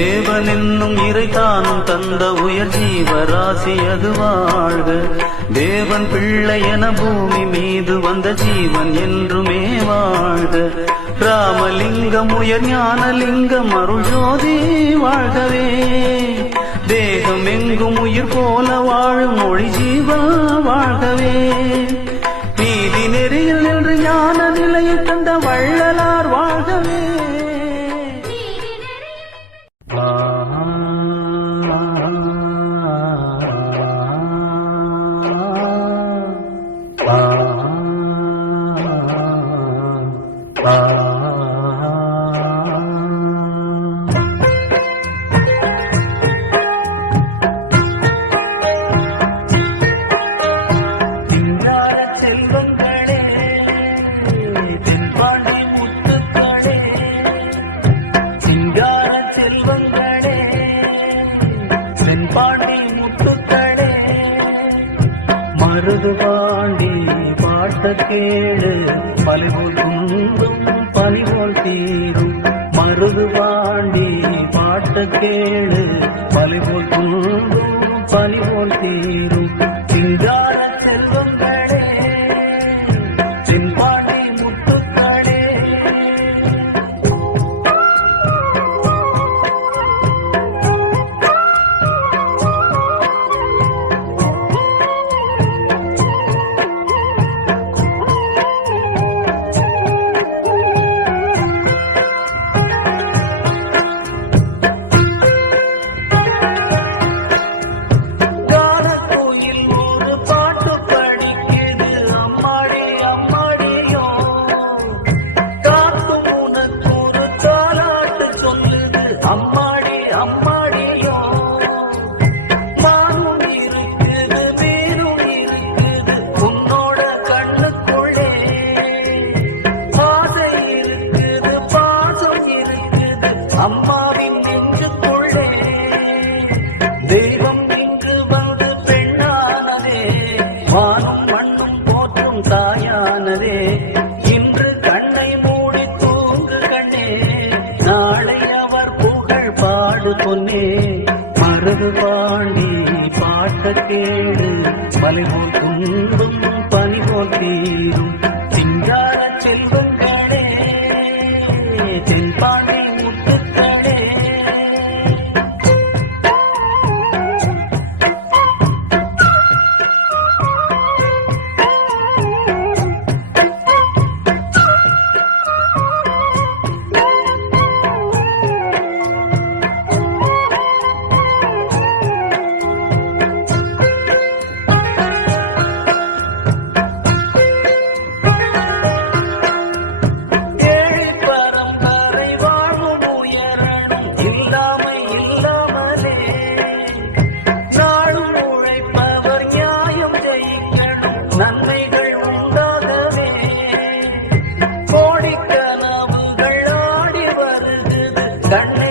தேவன் என்னும் இறைத்தானும் தந்த உயர் ஜீவராசி அது வாழ்க. தேவன் பிள்ளை என பூமி மீது வந்த ஜீவன் என்றுமே வாழ்க. ராமலிங்கம் உயர் ஞானலிங்கம் அருள் ஜோதி வாழ்கவே. தேகம் எங்கும் உயிர் போல வாழும் மொழி ஜீவன் மருது பாண்டி பாட்ட கேளு பலிபோல் தாண்டி பாட்ட கேளு. பலிபோல் துன்பும் பலிபோல் தீரும். சிங்கார அம்மாவின் நெஞ்சுக்குள்ளே தெய்வம் இங்கு வந்து பெண்ணானதே. வானும் மண்ணும் போற்றும் தாயானதே. இன்று கண்ணை மூடி தூங்கு கண்ணே. நாளை அவர் புகழ் பாடு பொன்னே. மருது பாண்டி பாட்ட கேடு துன்பும் தீரும். சிங்கார செல்வம் கண்ண